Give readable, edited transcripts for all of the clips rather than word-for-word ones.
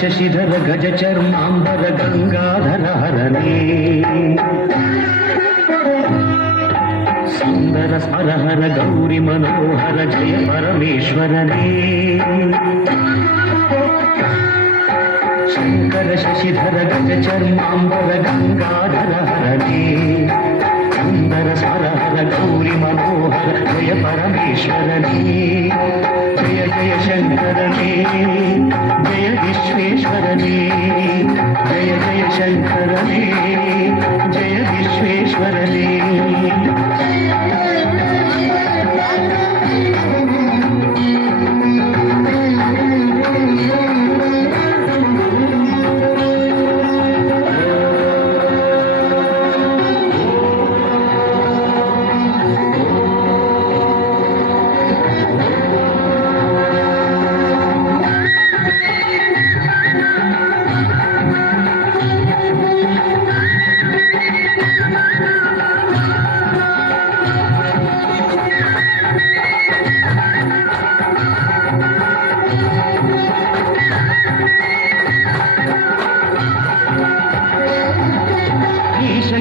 ಶಶಿಧರ ಗಜ ಚರ್ಮಾಂಬರ ಗಂಗಾಧರ ಹರನೇ ಸುಂದರ ಸ್ಮರಹರ ಗೌರಿ ಮನೋಹರ ಜಯ ಪರಮೇಶ್ವರನೇ ಶಂಕರ ಶಶಿಧರ ಗಜ ಚರ್ಮಾಂಬರ ಗಂಗಾಧರ ಹರನೇ ಸುಂದರ ಸ್ಮರಹರ ಗೌರಿ ಮನೋಹರ ಜಯ ಪರಮೇಶ್ವರನೇ ಜಯ ಜಯ ಶಂಕರನೇ ಜಯ ವಿಶ್ವೇಶ್ವರನೇ ಜಯ ಜಯ ಶಂಕರನೇ ಜಯ ವಿಶ್ವೇಶ್ವರನೇ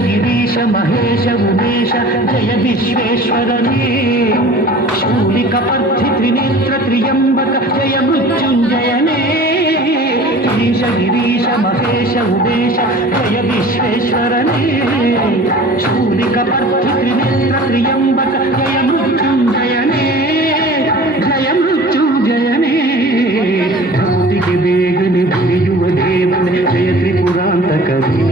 ಗಿರೀಶ ಮಹೇಶ ಉಮೇಶ ಜಯ ವಿಶ್ವೇಶ್ವರನೇ ಶೂಲಿಕಪರ್ಥಿ ತ್ರಿನೇತ್ರ ತ್ರಿಯಂಬಕ ಜಯ ಮೃತ್ಯುಂಜಯನೇ ಗಿರೀಶ ಗಿರೀಶ ಮಹೇಶ ಉಮೇಶ ಜಯ ವಿಶ್ವೇಶ್ವರನೇ ಶೂಲಿಕಪರ್ಥಿ ತ್ರಿನೇತ್ರ ತ್ರಿಯಂಬಕ ಜಯ ಮೃತ್ಯುಂಜಯನೇ ಜಯ ಮೃತ್ಯುಂಜಯನೇ ಭಕ್ತಿಗೆ ಬೇಗನೆ ಬೆಳೆಯುವ ದೇವನೇ ಜಯ ತ್ರಿಪುರಾಂತಕವೇ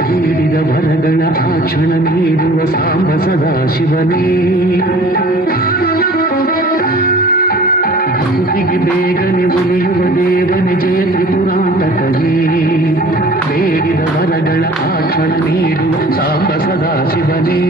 ಬೇಡಿದ ವರಗಳ ಆ ಕ್ಷಣ ನೀಡುವ ಸಾಂಬ ಸದಾಶಿವನೇ ಭಕ್ತಿಗೆ ಬೇಗನೆ ಉಳಿಯುವ ದೇವನೇ ಜಯ ತ್ರಿಪುರಾಂತಕವೇ ಬೇಡಿದ ವರಗಳ ಆ ಕ್ಷಣ ನೀಡುವ ಸಾಂಬ ಸದಾಶಿವನೇ